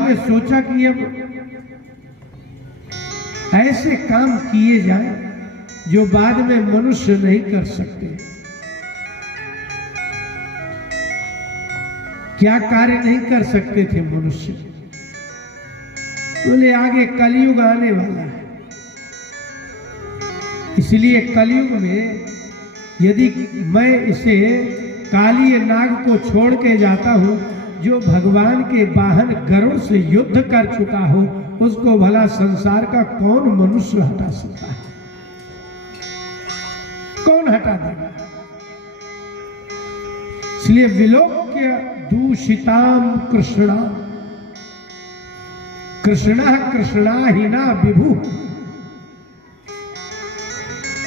में सोचा कि अब ऐसे काम किए जाएं जो बाद में मनुष्य नहीं कर सकते। क्या कार्य नहीं कर सकते थे मनुष्य? बोले आगे कलयुग आने वाला है, इसलिए कलयुग में यदि मैं इसे काली नाग को छोड़ के जाता हूं, जो भगवान के वाहन गरुड़ से युद्ध कर चुका हो, उसको भला संसार का कौन मनुष्य हटा सकता है? कौन हटा देगा? इसलिए विलोक्य दूषिताम कृष्णा, कृष्णा कृष्णा ही ना विभु,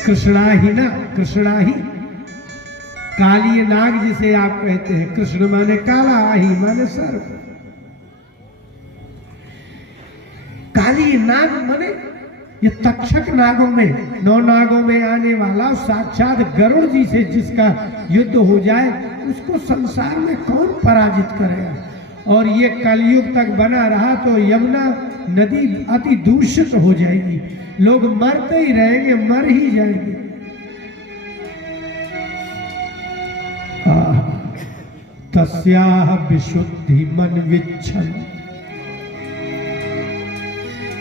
कृष्णा ही ना, कृष्णा ही काली नाग जिसे आप कहते हैं। कृष्ण माने काला, ही माने सर्प। काली नाग माने ये तक्षक नागों में, 9 नागों में आने वाला साक्षात गरुड़ जी से जिसका युद्ध हो जाए, उसको संसार में कौन पराजित करेगा? और ये कलयुग तक बना रहा तो यमुना नदी अति दूषित हो जाएगी, लोग मरते ही रहेंगे, मर ही जाएंगे। तस्याह विशुद्धि मन विच्छन।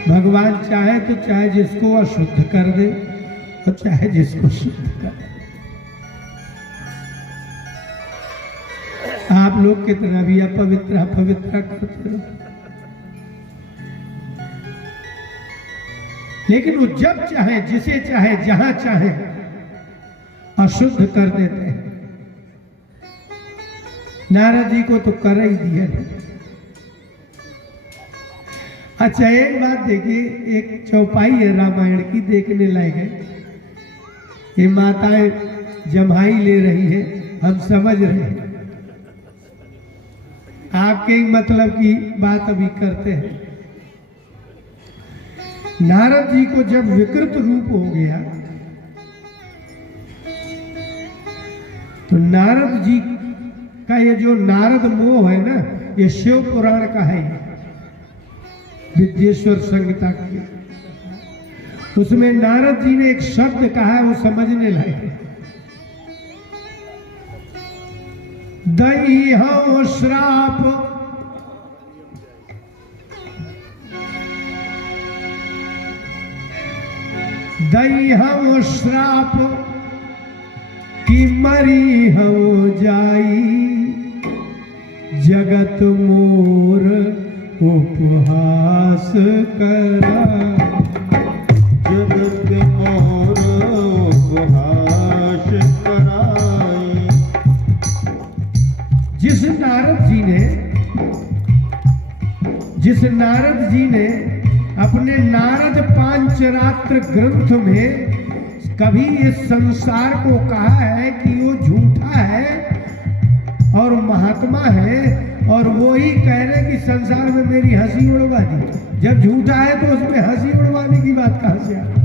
भगवान चाहे तो चाहे जिसको अशुद्ध कर दे और चाहे जिसको शुद्ध कर दे। आप लोग की तरह भी अपवित्र अपवित्र करते हो, लेकिन वो जब चाहे, जिसे चाहे, जहां चाहे अशुद्ध कर देते हैं। नारद जी को तो कर ही दिया। अच्छा एक बात देखिए, एक चौपाई है रामायण की, देखने लायक है। ये माताएं जम्हाई ले रही है, हम समझ रहे हैं, आपके मतलब की बात अभी करते हैं। नारद जी को जब विकृत रूप हो गया तो नारद जी का ये जो नारद मोह है ना, ये शिव पुराण का है, विद्येश्वर संहिता की। उसमें नारद जी ने एक शब्द कहा है, वो समझने लायक है। दैहो श्राप, दैहो श्राप कि मरी हो जाई, जगत मोर उपहास करा, जगत मोर उपहास कराई। जिस नारद जी ने अपने नारद पांचरात्र ग्रंथ में कभी इस संसार को कहा है कि वो झूठा है और महात्मा है, और वो ही कह रहे कि संसार में मेरी हंसी उड़वा दी। जब झूठा है तो उसमें हंसी उड़वाने की बात कहां से आ रही?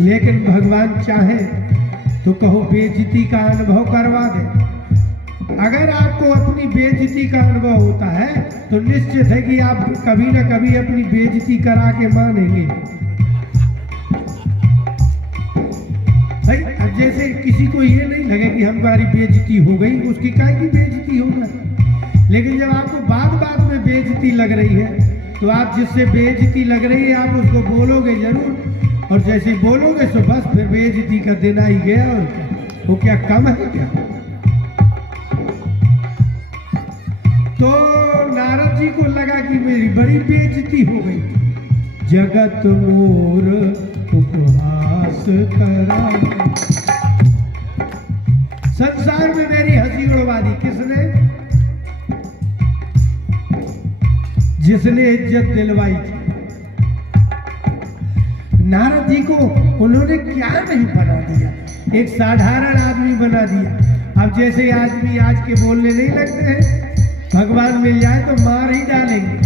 लेकिन भगवान चाहे तो कहो बेइज्जती का अनुभव करवा दे। अगर आपको अपनी बेइज्जती का अनुभव होता है तो निश्चित है कि आप कभी न कभी अपनी बेइज्जती करा के मानेंगे। भाई अब जैसे किसी को ये नहीं लगे कि हमारी बेइज्जती हो गई, उसकी काहे की बेइज्जती होगा। लेकिन जब आपको बात बात में बेइज्जती लग रही है तो आप जिससे बेइज्जती लग रही है आप उसको बोलोगे जरूर, और जैसे बोलोगे तो बस फिर बेइज्जती का दिन आ ही गया। और क्या वो क्या कम है क्या? तो नारद जी को लगा कि मेरी बड़ी बेइज्जती हो गई, जगत मोर उपहास करा, संसार में मेरी हंसी उड़वा दी। किसने? जिसने इज्जत दिलवाई थी। नारद जी को उन्होंने क्या नहीं बना दिया, एक साधारण आदमी बना दिया। अब जैसे आदमी आज के बोलने नहीं लगते हैं, भगवान मिल जाए तो मार ही डालेंगे,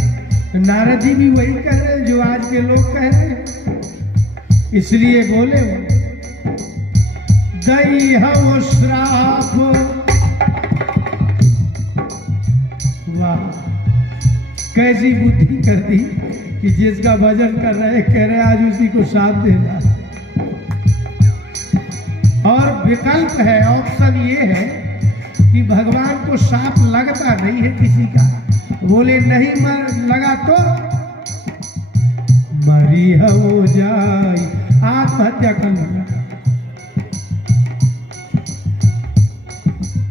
तो नारद जी भी वही कह रहे हैं जो आज के लोग कह रहे हैं। इसलिए बोले दई हम श्राप। वाह, कैसी बुद्धि कर दी कि जिसका भजन कर रहे कह रहे आज उसी को साथ देना। और विकल्प है, ऑप्शन ये है कि भगवान को साप लगता नहीं है किसी का, बोले नहीं लगा तो मरी हो जाए, आत्महत्या कर लेगा।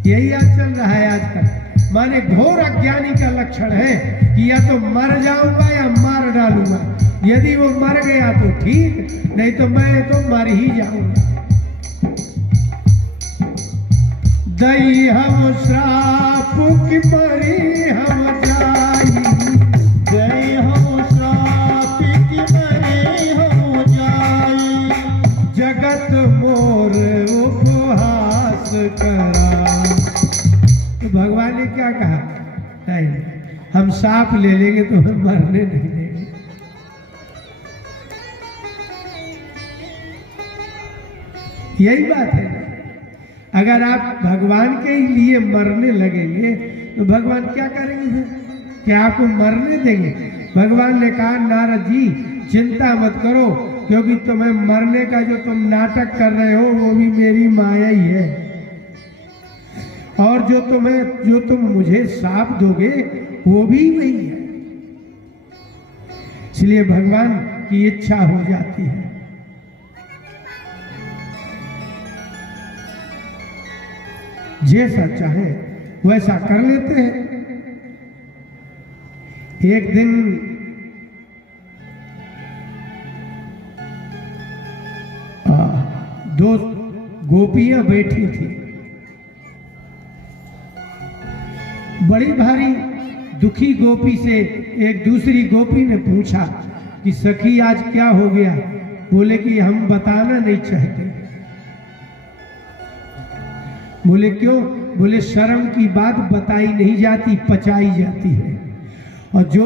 यही आज चल रहा है आजकल। माने घोर अज्ञानी का लक्षण है कि या तो मर जाऊंगा या मार डालूंगा। यदि वो मर गया तो ठीक, नहीं तो मैं तो मर ही जाऊंगा। दई हम श्राप की मरी हम जाई, दई हम श्राप की मरी हम जाई, जगत मोर उपहास करा। तो भगवान ने क्या कहा? नहीं, हम सांप ले लेंगे तो हम मरने नहीं देंगे। यही बात है ना। अगर आप भगवान के लिए मरने लगेंगे तो भगवान क्या करेंगे? क्या आपको मरने देंगे? भगवान ने कहा नारद जी चिंता मत करो, क्योंकि तुम्हें मरने का जो तुम नाटक कर रहे हो वो भी मेरी माया ही है, और जो तुम मुझे शाप दोगे वो भी वही है। इसलिए भगवान की इच्छा हो जाती है। जैसा चाहे वैसा कर लेते हैं। एक दिन दो गोपियां बैठी थी, बड़ी भारी दुखी गोपी से एक दूसरी गोपी ने पूछा कि सखी आज क्या हो गया? बोले कि हम बताना नहीं चाहते। बोले क्यों? बोले शर्म की बात बताई नहीं जाती, पचाई जाती है, और जो